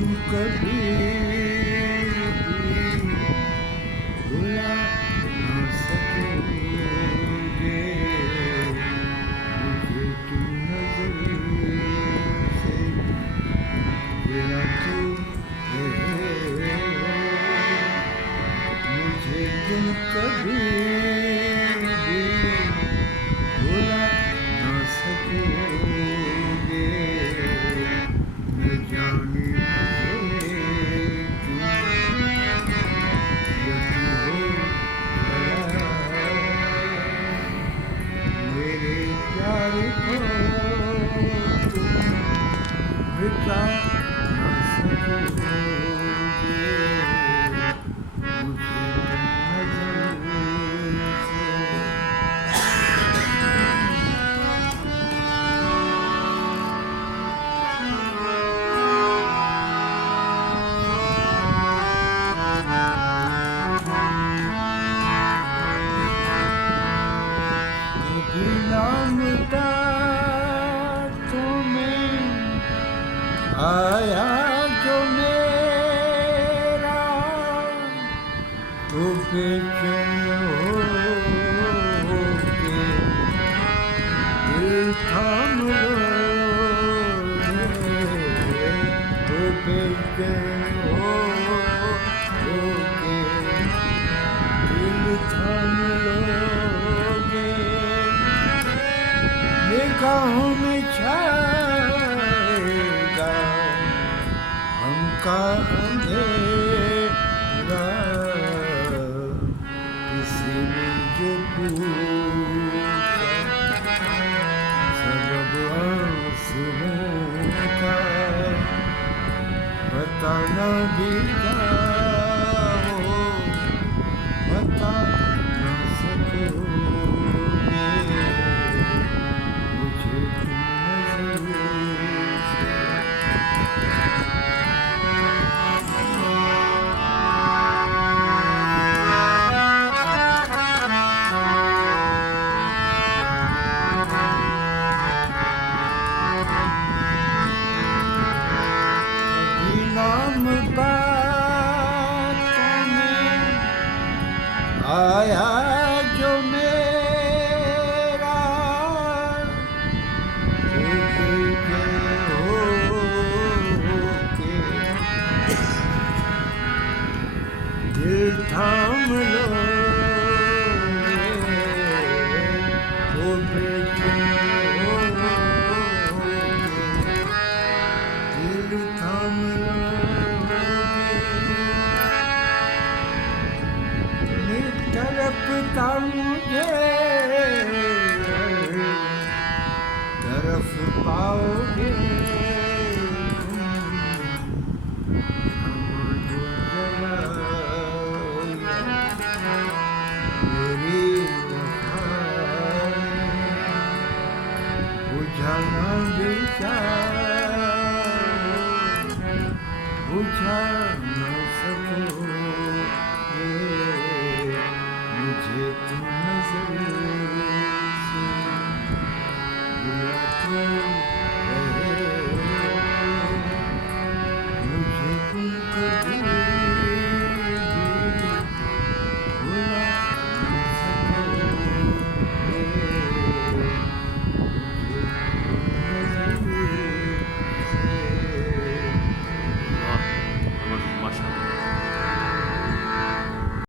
कभी भी भुला ना सकोगे, मुझे तुम नजर से गिराते हो, मुझे तुम कभी भी भुला ना सकोगे, न जाने मुझे क्यों यकीन हो गया, मेरे प्यार को तुम मिटा ना सकोगे, मुझे तुम नजर से कभी नामता तुम्हें आया जो मेरा, तो बेचैन होके दिल थाम लोगे, तो बेचैन होके दिल थाम लोगे, निगाहों में छाएगा हमका अंधेरा, किसी ने जो पूछा सबब आंसुओं का, बताना भी चाहो बता ना सकोगे, मुझे तुम नजर से कभी नाम बातों में आया जो मेरा, तो बेचैन होके दिल थाम लोगे, तो बेचैन होके दिल थाम लोगे, तड़पता मुझे तरफ पाओगे तुम, क्षमा जो मेरी वफा बुझाना भी चाहो बुझा न सकोगे, मुझे तुम